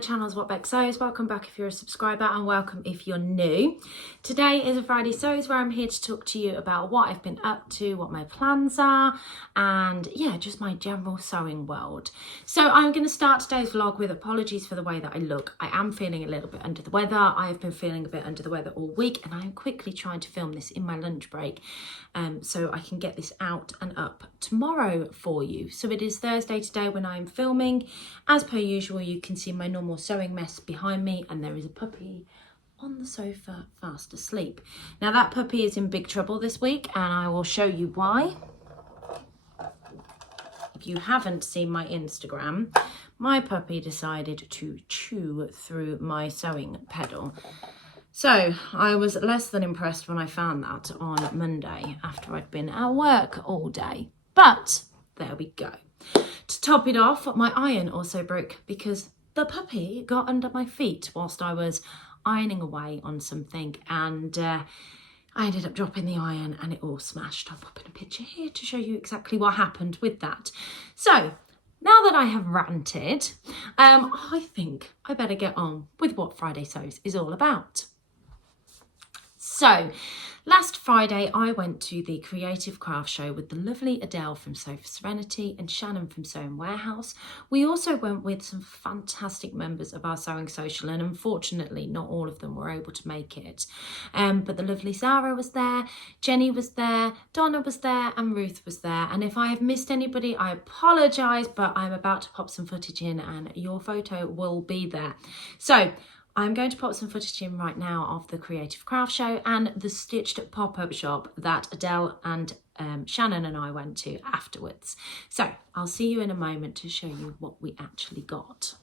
my channel is What Beck Sews. Welcome back if you're a subscriber and welcome if you're new. Today is a Friday Sews where I'm here to talk to you about what I've been up to, what my plans are, and yeah, just my general sewing world. So I'm going to start today's vlog with apologies for the way that I look. I am feeling a little bit under the weather. I have been feeling a bit under the weather all week and I am quickly trying to film this in my lunch break so I can get this out and up tomorrow for you. So it is Thursday today when I'm filming. As per usual, you can see my normal sewing mess behind me and there is a puppy on the sofa fast asleep. Now that puppy is in big trouble this week and I will show you why. If you haven't seen my Instagram, my puppy decided to chew through my sewing pedal. So I was less than impressed when I found that on Monday after I'd been at work all day. But there we go. To top it off, my iron also broke because the puppy got under my feet whilst I was ironing away on something, and I ended up dropping the iron and it all smashed. I'll pop in a picture here to show you exactly what happened with that. So now that I have ranted, I think I better get on with what Friday Sews is all about. So, last Friday I went to the Creative Craft Show with the lovely Adele from Sew for Serenity and Shannon from Sewing Warehouse. We also went with some fantastic members of our Sewing Social, and unfortunately not all of them were able to make it. But the lovely Zara was there, Jenny was there, Donna was there and Ruth was there. And if I have missed anybody, I apologise, but I'm about to pop some footage in and your photo will be there. So, I'm going to pop some footage in right now of the Creative Craft Show and the stitched pop-up shop that Adele and Shannon and I went to afterwards. So I'll see you in a moment to show you what we actually got.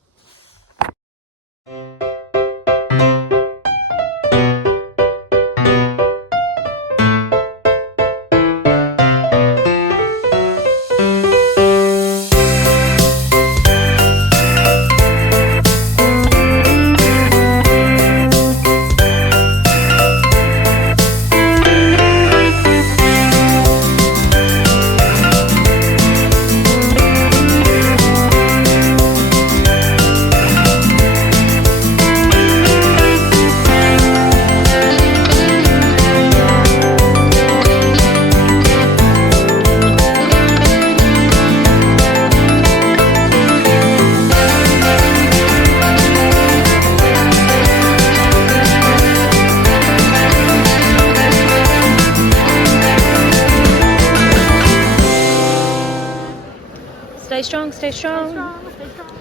Stay strong, stay strong. Stay strong, stay strong.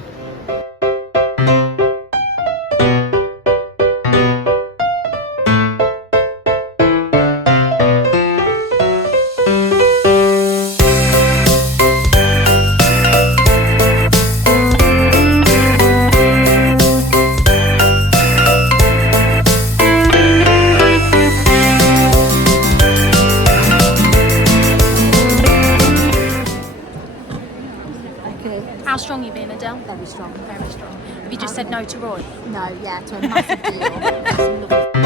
How strong you being, Adele? Very strong. Very strong. Have you just said no to Roy? No, yeah, to a massive deal.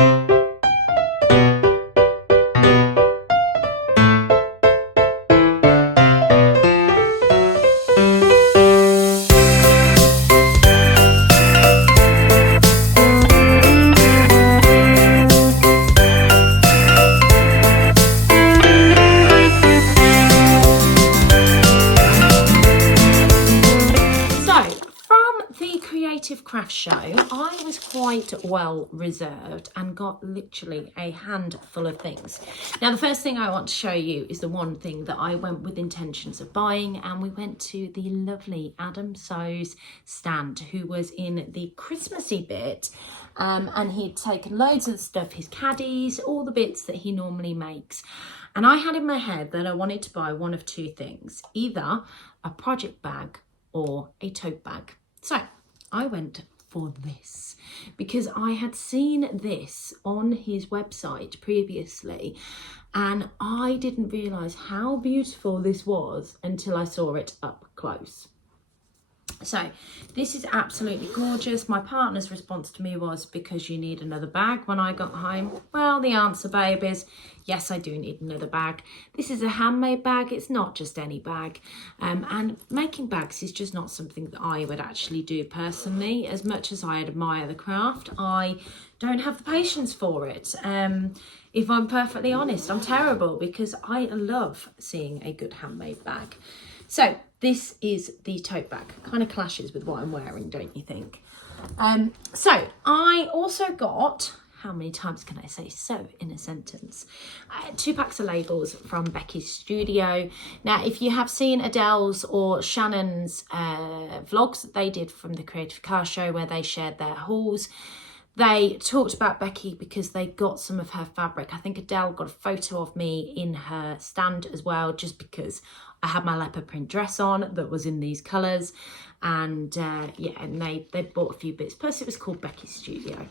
Craft show, I was quite well reserved and got literally a handful of things. Now the first thing I want to show you is the one thing that I went with intentions of buying, and we went to the lovely Adam Sews stand, who was in the Christmassy bit, and he'd taken loads of the stuff, his caddies, all the bits that he normally makes, and I had in my head that I wanted to buy one of two things, either a project bag or a tote bag. So I went for this because I had seen this on his website previously and I didn't realise how beautiful this was until I saw it up close. So this is absolutely gorgeous. My partner's response to me was, because you need another bag when I got home. Well, the answer, babe, is Yes, I do need another bag. This is a handmade bag. It's not just any bag. And making bags is just not something that I would actually do personally. As much as I admire the craft, I don't have the patience for it. If I'm perfectly honest, I'm terrible because I love seeing a good handmade bag. So this is the tote bag. Kind of clashes with what I'm wearing, don't you think? So I also got, how many times can I say so in a sentence? 2 packs of labels from Becky's Studio. Now, if you have seen Adele's or Shannon's vlogs that they did from the Creative Car Show where they shared their hauls, they talked about Becky because they got some of her fabric. I think Adele got a photo of me in her stand as well, just because I had my leopard print dress on that was in these colours. And yeah, and they bought a few bits. Plus it was called Becky's Studio.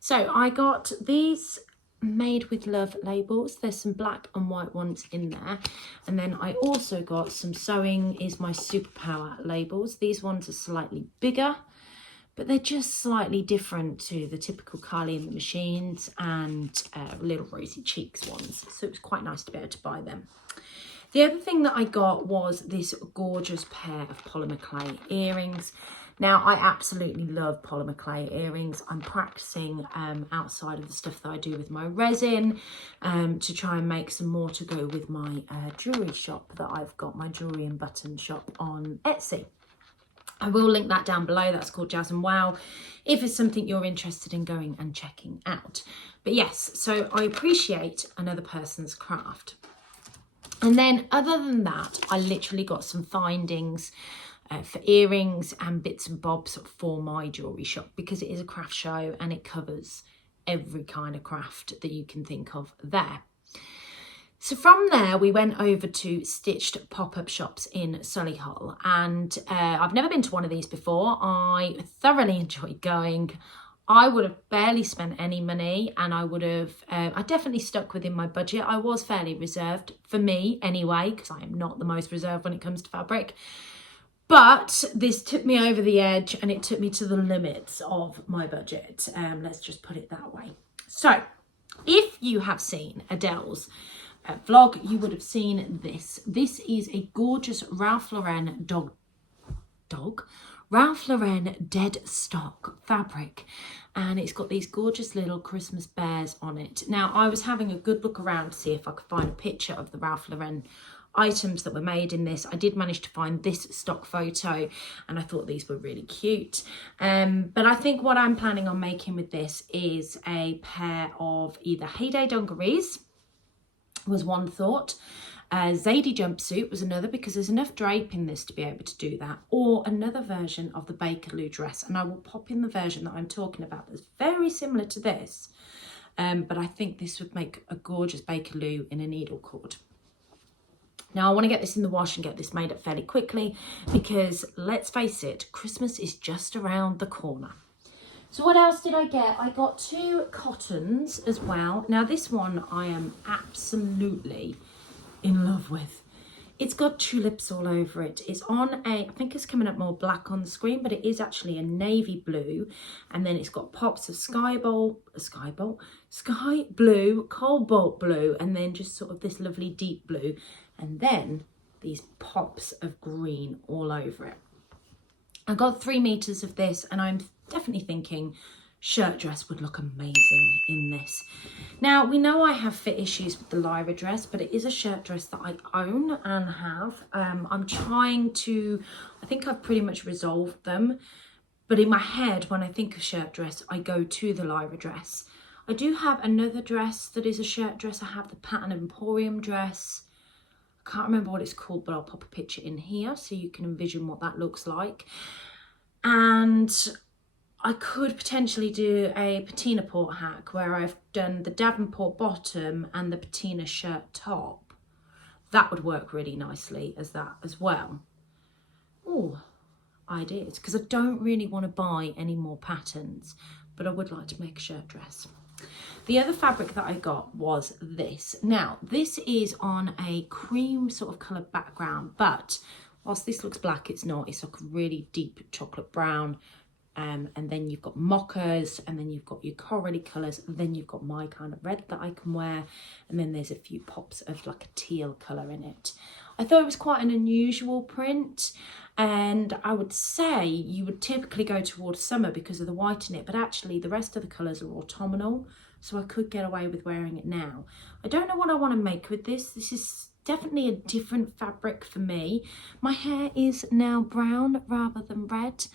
So I got these Made with Love labels. There's some black and white ones in there. And then I also got some Sewing is My Superpower labels. These ones are slightly bigger, but they're just slightly different to the typical Carly and the Machines and Little Rosy Cheeks ones. So it was quite nice to be able to buy them. The other thing that I got was this gorgeous pair of polymer clay earrings. Now, I absolutely love polymer clay earrings. I'm practicing outside of the stuff that I do with my resin to try and make some more to go with my jewellery shop that I've got, my jewellery and button shop on Etsy. I will link that down below. That's called Jazz and Wow, if it's something you're interested in going and checking out. But yes, so I appreciate another person's craft. And then other than that, I literally got some findings for earrings and bits and bobs for my jewellery shop, because it is a craft show and it covers every kind of craft that you can think of there. So from there, we went over to Stitched pop-up shops in Solihull, and I've never been to one of these before. I thoroughly enjoyed going. I would have barely spent any money, and I would have, I definitely stuck within my budget. I was fairly reserved, for me anyway, because I am not the most reserved when it comes to fabric. But this took me over the edge and it took me to the limits of my budget. Let's just put it that way. So if you have seen Adele's vlog, you would have seen this. This is a gorgeous Ralph Lauren Ralph Lauren dead stock fabric, and it's got these gorgeous little Christmas bears on it. Now, I was having a good look around to see if I could find a picture of the Ralph Lauren items that were made in this. I did manage to find this stock photo, and I thought these were really cute. But I think what I'm planning on making with this is a pair of either Heyday dungarees, was one thought. Zadie jumpsuit was another, because there's enough drape in this to be able to do that, or another version of the Bakerloo dress, and I will pop in the version that I'm talking about that's very similar to this, but I think this would make a gorgeous Bakerloo in a needle cord. Now, I want to get this in the wash and get this made up fairly quickly, because let's face it, Christmas is just around the corner. So what else did I get? I got 2 cottons as well. Now, this one I am absolutely in love with. It's got tulips all over it. It's on I think it's coming up more black on the screen, but it is actually a navy blue. And then it's got pops of sky blue, cobalt blue, and then just sort of this lovely deep blue. And then these pops of green all over it. I got 3 meters of this, and I'm definitely thinking shirt dress would look amazing in this. Now, we know I have fit issues with the Lyra dress, but it is a shirt dress that I own and have. I'm trying to, I think I've pretty much resolved them, but in my head, when I think of shirt dress, I go to the Lyra dress. I do have another dress that is a shirt dress. I have the Pattern Emporium dress. I can't remember what it's called, but I'll pop a picture in here so you can envision what that looks like. And I could potentially do a patina port hack where I've done the Davenport bottom and the patina shirt top. That would work really nicely as that as well. Oh, ideas, because I don't really want to buy any more patterns, but I would like to make a shirt dress. The other fabric that I got was this. Now, this is on a cream sort of coloured background, but whilst this looks black, it's not. It's like a really deep chocolate brown, and then you've got mochas, and then you've got your corally colours, and then you've got my kind of red that I can wear, and then there's a few pops of like a teal colour in it. I thought it was quite an unusual print, and I would say you would typically go towards summer because of the white in it, but actually the rest of the colours are autumnal, so I could get away with wearing it now. I don't know what I want to make with this. This is definitely a different fabric for me. My hair is now brown rather than red,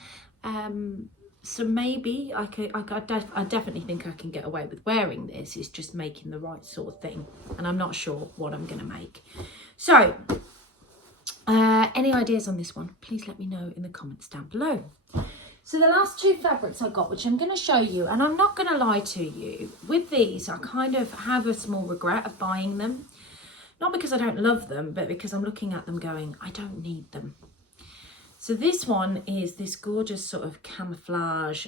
so maybe I definitely think I can get away with wearing this. It's just making the right sort of thing, and I'm not sure what I'm going to make. So any ideas on this one, please let me know in the comments down below. So the last two fabrics I got, which I'm going to show you, and I'm not going to lie to you, with these I kind of have a small regret of buying them. Not because I don't love them, but because I'm looking at them going, I don't need them. So this one is this gorgeous sort of camouflage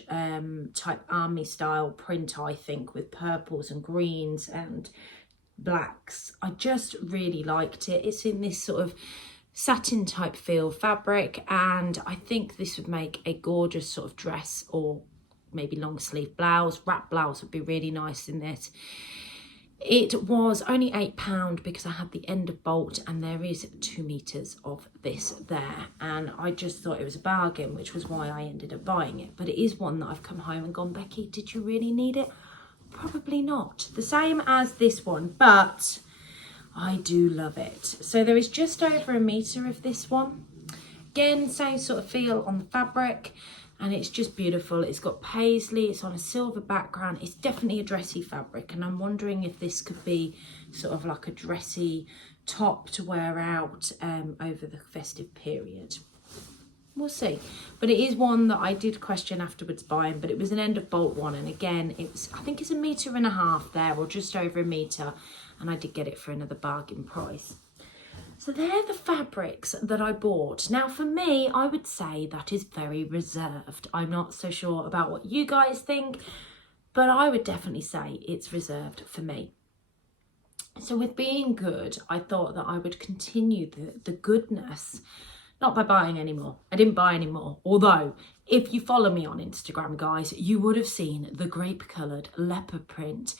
type army style print, I think, with purples and greens and blacks. I just really liked it. It's in this sort of satin type feel fabric, and I think this would make a gorgeous sort of dress or maybe long sleeve blouse. Wrap blouse would be really nice in this. It was only £8 because I had the end of bolt, and there is 2 meters of this there, and I just thought it was a bargain, which was why I ended up buying it. But it is one that I've come home and gone, Becky, did you really need it? Probably not. The same as this one, but I do love it. So there is just over 1 meter of this one. Again, same sort of feel on the fabric, and it's just beautiful. It's got paisley, it's on a silver background. It's definitely a dressy fabric, and I'm wondering if this could be sort of like a dressy top to wear out over the festive period. We'll see. But it is one that I did question afterwards buying, but it was an end of bolt one, and again, it was, I think it's 1.5 meters there, or just over 1 meter, and I did get it for another bargain price. So they're the fabrics that I bought. Now for me, I would say that is very reserved. I'm not so sure about what you guys think, but I would definitely say it's reserved for me. So with being good, I thought that I would continue the goodness, not by buying any more. I didn't buy any more, although if you follow me on Instagram, guys, you would have seen the grape coloured leopard print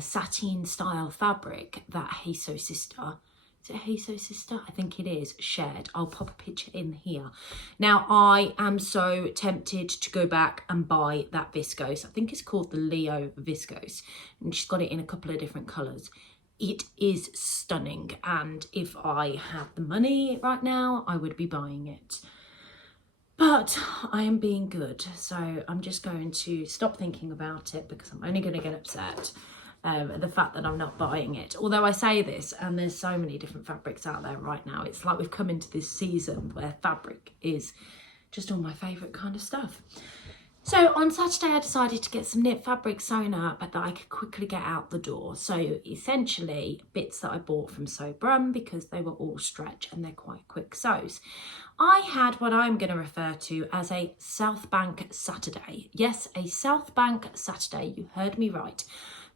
sateen style fabric that Heyday sister, is it Heyday sister? I think it is, shared. I'll pop a picture in here. Now I am so tempted to go back and buy that viscose. I think it's called the Leo viscose, and she's got it in a couple of different colours. It is stunning, and if I had the money right now, I would be buying it. But I am being good, so I'm just going to stop thinking about it because I'm only going to get upset at the fact that I'm not buying it. Although I say this, and there's so many different fabrics out there right now. It's like we've come into this season where fabric is just all my favourite kind of stuff. So on Saturday, I decided to get some knit fabric sewn up that I could quickly get out the door. So essentially bits that I bought from Sew Brum because they were all stretch and they're quite quick sews. I had what I'm going to refer to as a Southbank Saturday. Yes, a Southbank Saturday. You heard me right.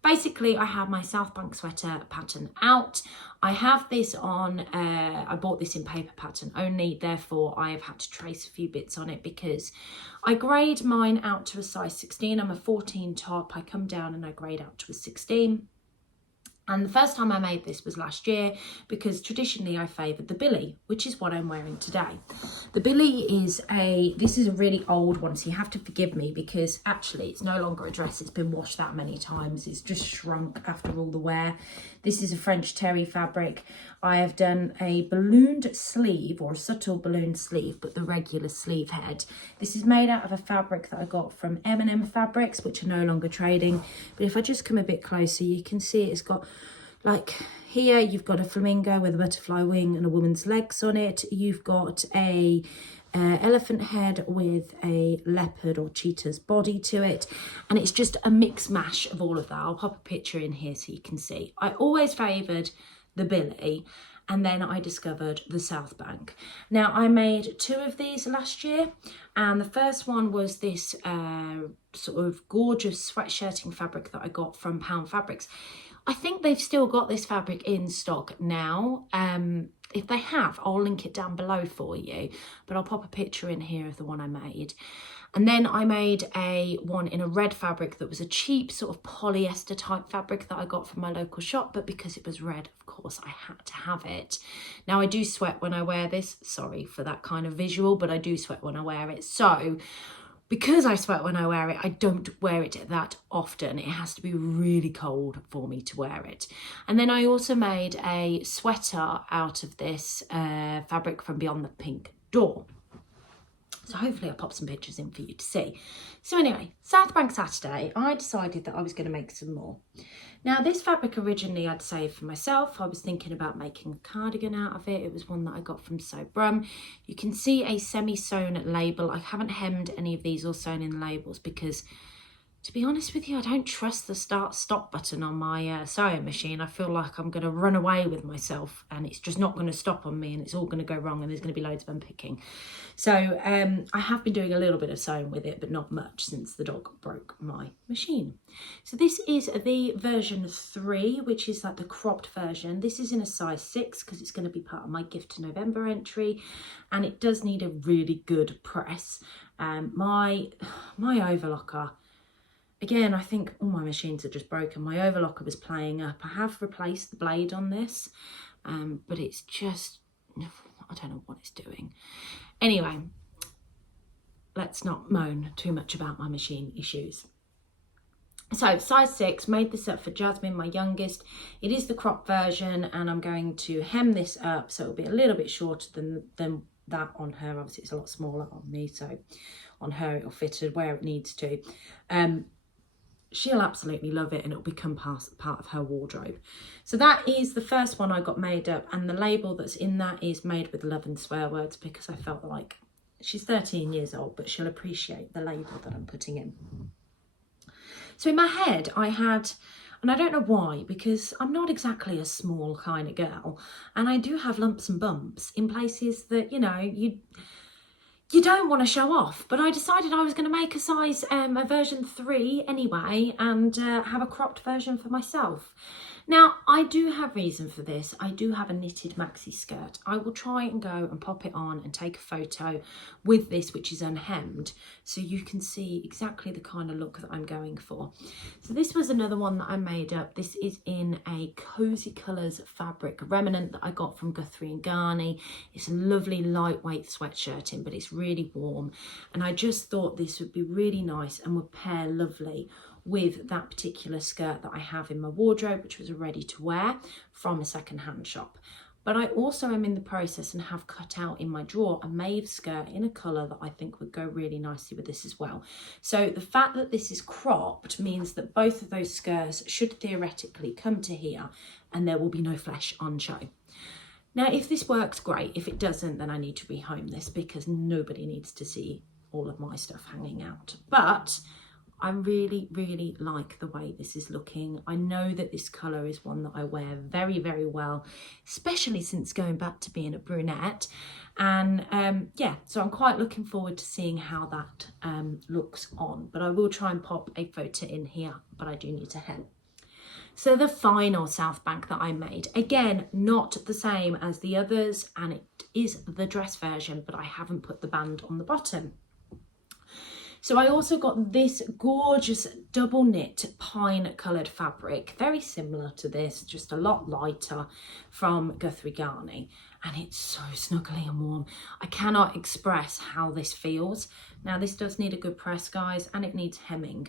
Basically, I have my Southbank sweater pattern out. I have this on, I bought this in paper pattern only, therefore I have had to trace a few bits on it because I grade mine out to a size 16. I'm a 14 top, I come down and I grade out to a 16. And the first time I made this was last year because traditionally I favoured the billy, which is what I'm wearing today. The billy is this is a really old one, so you have to forgive me because actually it's no longer a dress. It's been washed that many times. It's just shrunk after all the wear. This is a French terry fabric. I have done a ballooned sleeve or a subtle balloon sleeve, but the regular sleeve head. This is made out of a fabric that I got from M&M Fabrics, which are no longer trading. But if I just come a bit closer, you can see it's got, like here, you've got a flamingo with a butterfly wing and a woman's legs on it. You've got a elephant head with a leopard or cheetah's body to it, and it's just a mix mash of all of that. I'll pop a picture in here so you can see. I always favoured the billy, and then I discovered the Southbank. Now I made 2 of these last year, and the first one was this sort of gorgeous sweatshirting fabric that I got from Pound Fabrics. I think they've still got this fabric in stock now. If they have, I'll link it down below for you, but I'll pop a picture in here of the one I made. And then I made one in a red fabric that was a cheap sort of polyester type fabric that I got from my local shop, but because it was red, of course, I had to have it. Now, I do sweat when I wear this. Sorry for that kind of visual, but I do sweat when I wear it. So because I sweat when I wear it, I don't wear it that often. It has to be really cold for me to wear it. And then I also made a sweater out of this fabric from Beyond the Pink Door. So hopefully I'll pop some pictures in for you to see. So anyway, Southbank Saturday, I decided that I was going to make some more. Now, this fabric originally I'd saved for myself. I was thinking about making a cardigan out of it. It was one that I got from Sewists. You can see a semi-sewn label. I haven't hemmed any of these or sewn in labels because, to be honest with you, I don't trust the start-stop button on my sewing machine. I feel like I'm going to run away with myself and it's just not going to stop on me and it's all going to go wrong and there's going to be loads of unpicking. So I have been doing a little bit of sewing with it, but not much since the dog broke my machine. So this is the version 3, which is like the cropped version. This is in a size 6 because it's going to be part of my gift to November entry, and it does need a really good press. My overlocker, again, I think all my machines are just broken. My overlocker was playing up. I have replaced the blade on this, but it's just, I don't know what it's doing. Anyway, let's not moan too much about my machine issues. So size 6, made this up for Jasmine, my youngest. It is the crop version, and I'm going to hem this up so it'll be a little bit shorter than that on her. Obviously, it's a lot smaller on me, so on her it'll fit her where it needs to. She'll absolutely love it and it'll become part of her wardrobe. So that is the first one I got made up, and the label that's in that is made with love and swear words because I felt like she's 13 years old, but she'll appreciate the label that I'm putting in. So in my head I had, and I don't know why, because I'm not exactly a small kind of girl, and I do have lumps and bumps in places that, you know, you don't want to show off, but I decided I was going to make a version 3 anyway and have a cropped version for myself. Now, I do have reason for this. I do have a knitted maxi skirt. I will try and go and pop it on and take a photo with this, which is unhemmed, so you can see exactly the kind of look that I'm going for. So this was another one that I made up. This is in a Cozy Colours fabric remnant that I got from Guthrie & Garney. It's a lovely lightweight sweatshirting, but it's really warm. And I just thought this would be really nice and would pair lovely with that particular skirt that I have in my wardrobe, which was ready to wear from a second-hand shop. But I also am in the process and have cut out in my drawer a mauve skirt in a colour that I think would go really nicely with this as well. So the fact that this is cropped means that both of those skirts should theoretically come to here and there will be no flesh on show. Now, if this works, great. If it doesn't, then I need to rehome this because nobody needs to see all of my stuff hanging out. But I really, really like the way this is looking. I know that this colour is one that I wear very, very well, especially since going back to being a brunette. And yeah, so I'm quite looking forward to seeing how that looks on. But I will try and pop a photo in here, but I do need to hem. So the final Southbank that I made, again, not the same as the others, and it is the dress version, but I haven't put the band on the bottom. So I also got this gorgeous double knit pine coloured fabric, very similar to this, just a lot lighter, from Guthrie & Garney. And it's so snuggly and warm. I cannot express how this feels. Now, this does need a good press, guys, and it needs hemming.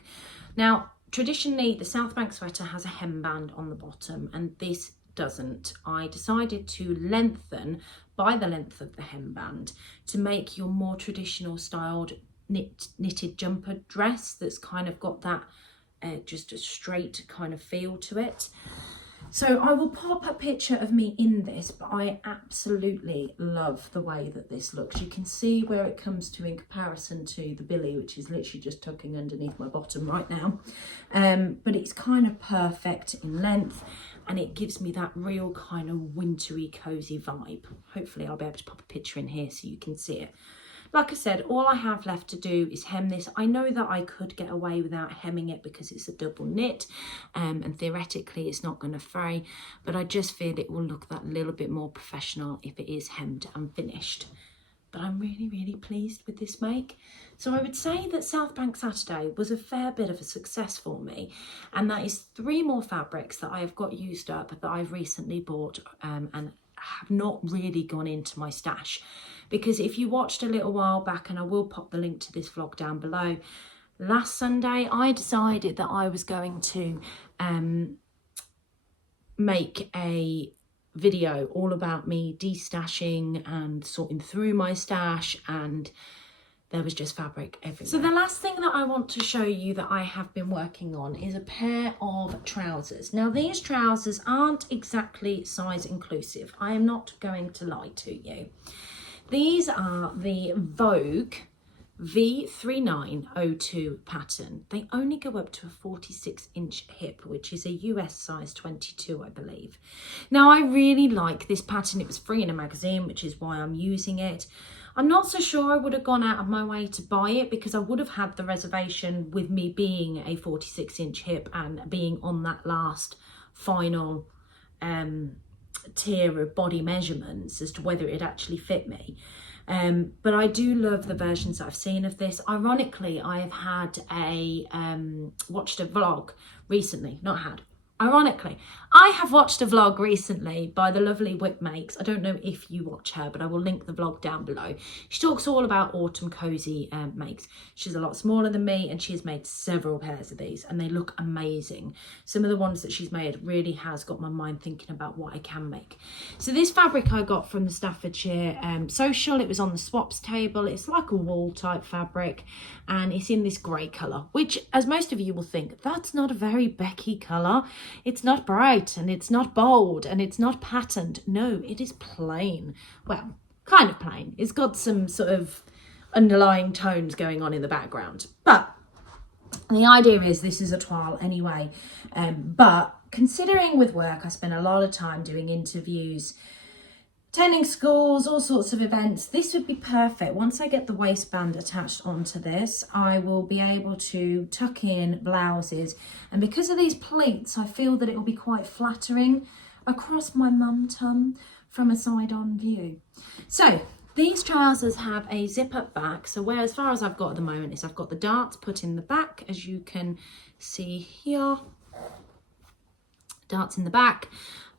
Now, traditionally, the Southbank sweater has a hemband on the bottom, and this doesn't. I decided to lengthen by the length of the hemband to make your more traditional styled knitted jumper dress that's kind of got that just a straight kind of feel to it. So I will pop a picture of me in this, but I absolutely love the way that this looks. You can see where it comes to in comparison to the billy, which is literally just tucking underneath my bottom right now. But it's kind of perfect in length, and it gives me that real kind of wintry, cozy vibe. Hopefully I'll be able to pop a picture in here so you can see it. like I said, all I have left to do is hem this. I know that I could get away without hemming it because it's a double knit, and theoretically it's not going to fray, but I just feel it will look that little bit more professional if it is hemmed and finished. But I'm really, really pleased with this make. So I would say that Southbank Saturday was a fair bit of a success for me. And that is 3 more fabrics that I have got used up that I've recently bought and have not really gone into my stash. Because if you watched a little while back, and I will pop the link to this vlog down below, last Sunday I decided that I was going to make a video all about me destashing and sorting through my stash, and there was just fabric everywhere. So the last thing that I want to show you that I have been working on is a pair of trousers. Now these trousers aren't exactly size inclusive, I am not going to lie to you. These are the Vogue V3902 pattern. They only go up to a 46-inch hip, which is a US size 22, I believe. Now, I really like this pattern. It was free in a magazine, which is why I'm using it. I'm not so sure I would have gone out of my way to buy it because I would have had the reservation with me being a 46-inch hip and being on that last final tier of body measurements as to whether it actually fit me. But I do love the versions that I've seen of this. Ironically, I have had watched a vlog recently, ironically, I have watched a vlog recently by the lovely Whip Makes. I don't know if you watch her, but I will link the vlog down below. She talks all about autumn cozy makes. She's a lot smaller than me, and she has made several pairs of these, and they look amazing. Some of the ones that she's made really has got my mind thinking about what I can make. So this fabric I got from the Staffordshire Social. It was on the swaps table. It's like a wool type fabric, and it's in this grey colour, which, as most of you will think, that's not a very Becky colour. It's not bright, and it's not bold, and it's not patterned. No, it is plain. Well, kind of plain. It's got some sort of underlying tones going on in the background. But the idea is this is a toile anyway. But considering with work, I spend a lot of time doing interviews, attending schools, all sorts of events. This would be perfect. Once I get the waistband attached onto this, I will be able to tuck in blouses. And because of these pleats, I feel that it will be quite flattering across my mum tum from a side-on view. So these trousers have a zip-up back. So where, as far as I've got at the moment, is I've got the darts put in the back, as you can see here. Darts in the back.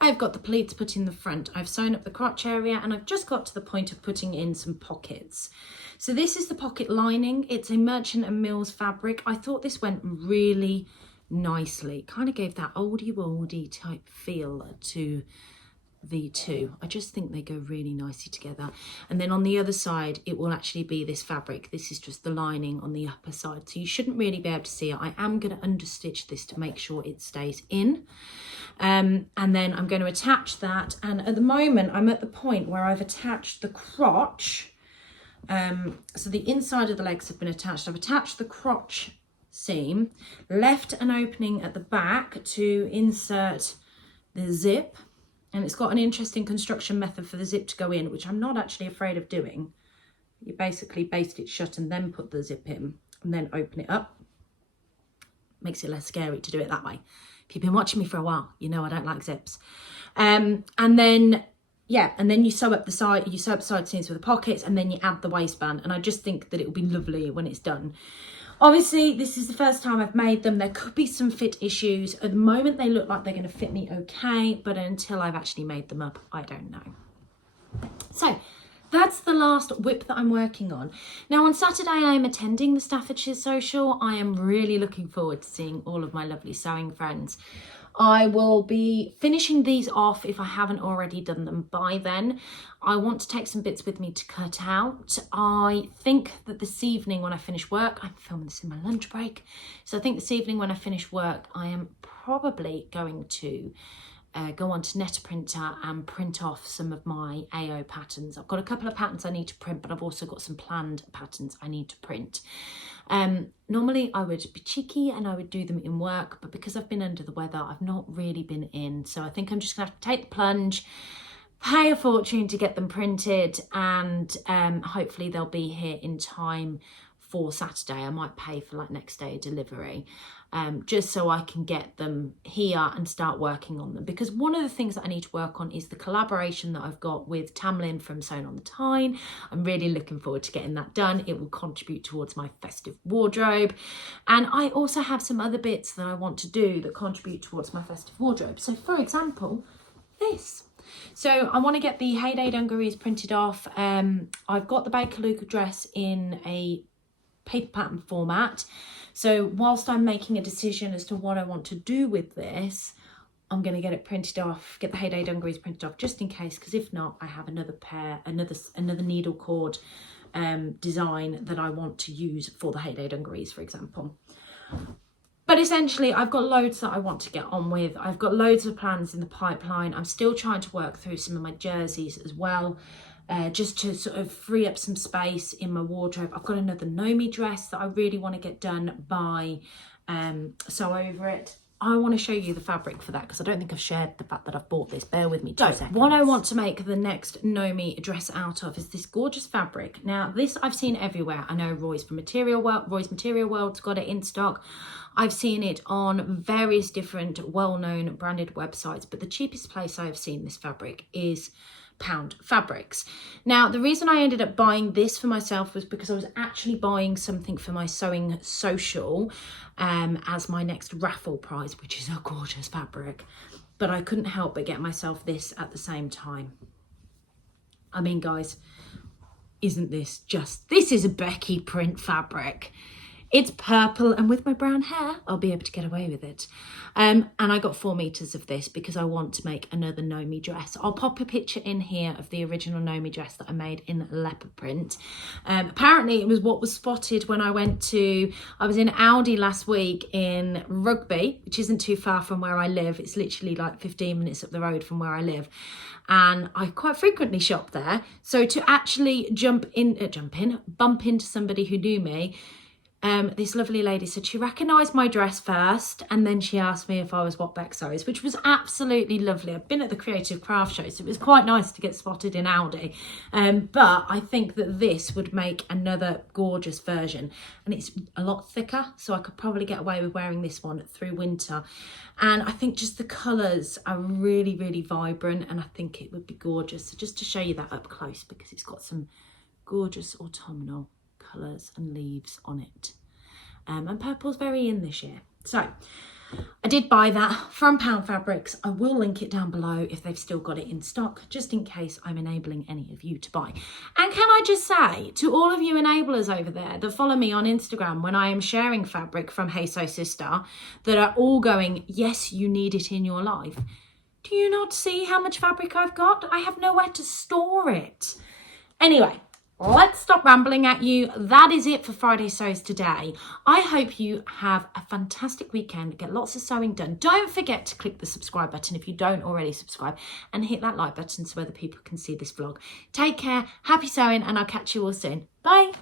I've got the pleats put in the front. I've sewn up the crotch area, and I've just got to the point of putting in some pockets. So this is the pocket lining. It's a Merchant and Mills fabric. I thought this went really nicely. Kind of gave that oldie type feel to the two. I just think they go really nicely together. And then on the other side, it will actually be this fabric. This is just the lining on the upper side, so you shouldn't really be able to see it. I am going to understitch this to make sure it stays in, and then I'm going to attach that. And at the moment I'm at the point where I've attached the crotch, so the inside of the legs have been attached. I've attached the crotch seam, left an opening at the back to insert the zip. And it's got an interesting construction method for the zip to go in, which I'm not actually afraid of doing. You basically baste it shut and then put the zip in and then open it up. Makes it less scary to do it that way. If you've been watching me for a while, you know I don't like zips. And then you sew up the side, side seams with the pockets, and then you add the waistband. And I just think that it will be lovely when it's done. Obviously, this is the first time I've made them. There could be some fit issues. At the moment, they look like they're going to fit me okay, but until I've actually made them up, I don't know. So that's the last whip that I'm working on. Now, on Saturday, I am attending the Staffordshire Social. I am really looking forward to seeing all of my lovely sewing friends. I will be finishing these off if I haven't already done them by then. I want to take some bits with me to cut out. I think that this evening when I finish work, I'm filming this in my lunch break, so I think this evening when I finish work, I am probably going to go on to Nettaprinter and print off some of my AO patterns. I've got a couple of patterns I need to print, but I've also got some planned patterns I need to print. Normally I would be cheeky and I would do them in work, but because I've been under the weather, I've not really been in. So I think I'm just gonna have to take the plunge, pay a fortune to get them printed, and hopefully they'll be here in time for Saturday. I might pay for like next day delivery, just so I can get them here and start working on them, because one of the things that I need to work on is the collaboration that I've got with Tamlin from Sewn on the Tyne. I'm really looking forward to getting that done. It will contribute towards my festive wardrobe, and I also have some other bits that I want to do that contribute towards my festive wardrobe. So for example, this. So I want to get the Heyday dungarees printed off. I've got the Bakerloo dress in a paper pattern format. So whilst I'm making a decision as to what I want to do with this, I'm going to get it printed off, get the Heyday dungarees printed off just in case, because if not, I have another pair, another needle cord design that I want to use for the Heyday dungarees, for example. But essentially, I've got loads that I want to get on with. I've got loads of plans in the pipeline. I'm still trying to work through some of my jerseys as well, just to sort of free up some space in my wardrobe. I've got another Nomi dress that I really want to get done by Sew Over It. I want to show you the fabric for that, because I don't think I've shared the fact that I've bought this. Bear with me 2 seconds. What I want to make the next Nomi dress out of is this gorgeous fabric. Now, this I've seen everywhere. I know Roy's Material World's got it in stock. I've seen it on various different well-known branded websites, but the cheapest place I've seen this fabric is Pound Fabrics. Now, the reason I ended up buying this for myself was because I was actually buying something for my sewing social as my next raffle prize, which is a gorgeous fabric, but I couldn't help but get myself this at the same time. I mean, guys, isn't this this is a Becky print fabric. It's purple, and with my brown hair, I'll be able to get away with it. And I got 4 meters of this because I want to make another Nomi dress. I'll pop a picture in here of the original Nomi dress that I made in leopard print. Apparently, it was what was spotted when I was in Aldi last week in Rugby, which isn't too far from where I live. It's literally like 15 minutes up the road from where I live. And I quite frequently shop there. So to actually bump into somebody who knew me, this lovely lady said she recognised my dress first, and then she asked me if I was what Beck sews, which was absolutely lovely. I've been at the Creative Craft Show, so it was quite nice to get spotted in Aldi. But I think that this would make another gorgeous version, and it's a lot thicker, so I could probably get away with wearing this one through winter. And I think just the colours are really, really vibrant, and I think it would be gorgeous. So just to show you that up close, because it's got some gorgeous autumnal colours and leaves on it, and purple's very in this year. So I did buy that from Pound Fabrics. I will link it down below if they've still got it in stock, just in case I'm enabling any of you to buy. And can I just say to all of you enablers over there that follow me on Instagram when I am sharing fabric from Hey Sew Sister, that are all going, yes, you need it in your life. Do you not see how much fabric I've got? I have nowhere to store it. Anyway, let's stop rambling at you. That is it for Friday Sews today. I hope you have a fantastic weekend. Get lots of sewing done. Don't forget to click the subscribe button if you don't already subscribe, and hit that like button so other people can see this vlog. Take care, happy sewing, and I'll catch you all soon. Bye.